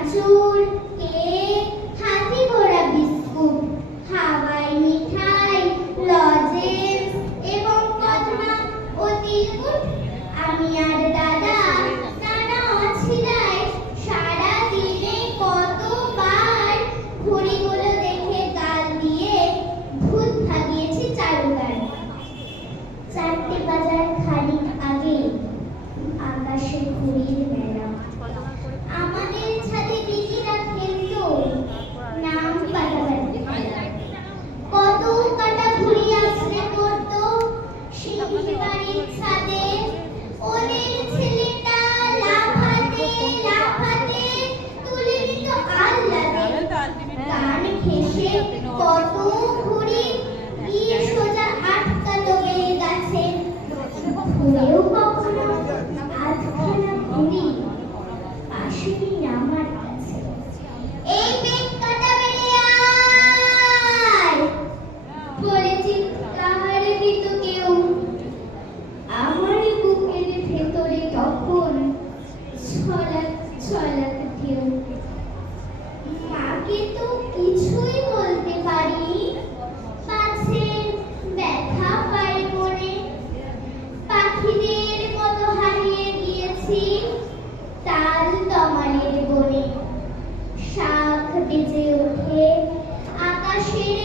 চানাচুর, cake, হাতি ঘোড়া biscuit, হাওয়াই মিঠাই, lozenges এবং কদমা ও তিলকুট। আমি আর দাদা নানা অছিলায় সারা দিনে কতবার ঘুড়িগুলো দেখে গাল দিয়ে ভূত ভাগিয়েছি চারুদার। 4টে বাজার খানিক আগে আকাশে ঘুড়ির মেলা। আমাদের ছাদে দিদিরা খেলতো নাম কাটাকাটি খেলা। কত কাটা ঘুড়ি আসলে পড়তো সিঁড়ি বাড়ির ছাদে। ওদের ছেলেটা লাফাতে লাফাতে তুলে দিত আহ্লাদে। কান ঘেঁষে কত ঘুড়ি গিয়ে সোজা আটকাতো বেল গাছে। ঘুরেও কখনো আধখানা ঘুড়ি আসেনি আমার কাছে। এই পেট কাটা বেড়ে আয় বলে চিৎকার দিত কেউ। আমারই বুকের ভেতরে তখন ছলাক ছলাক ঢেউ। মাকে তো কিছুই বলতে পারিনি, পাছে ব্যথা পাই মনে। পাখিদের মতো হারিয়ে গিয়েছি তাল তমালের বনে। শাখ বেজে ওঠে আকাশের